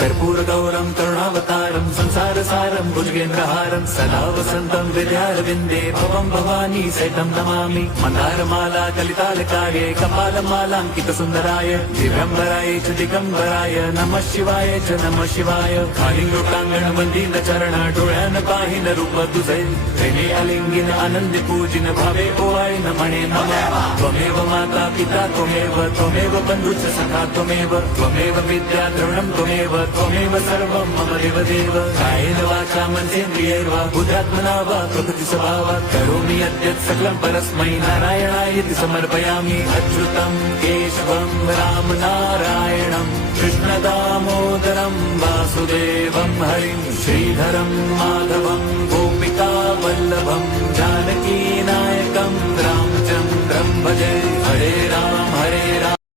कर्पूरगौरं करुणावतारं संसारसारं भुजगेन्द्रहारं सदा वसन्तं हृदयारविन्दे भवं भवानी सहितं नमामि मन्दारमाला कलितालकाये कपालमालाङ्कितसुन्दराय दिव्यम्बराय च दिगम्बराय नमः शिवाय च नमः शिवाय कालिङ्गोटाङ्गणवन्दीन चरण डोळ्यान पाहिन रूप तुझे प्रेमे अलिंगिन आनंदी पूजिन भावे ओवाय न म्हणे नमः त्वमेव माता पिता त्वमेव बन्धुश्च सखा त्वमेव विद्या द्रविणं त्वमेव सर्वं मम देवदेव कायेन वाचा मनसेन्द्रियैर्वा बुद्ध्यात्मना वा प्रकृतिस्वभावात् करोमि यद्यत् सकलं परस्मै नारायणायति समर्पयामि अच्युतं केशवं रामनारायणं कृष्णदामोदरं वासुदेवं हरिं श्रीधरं माधवं गोपिकावल्लभं जानकीनायकं रामचन्द्रं भजे।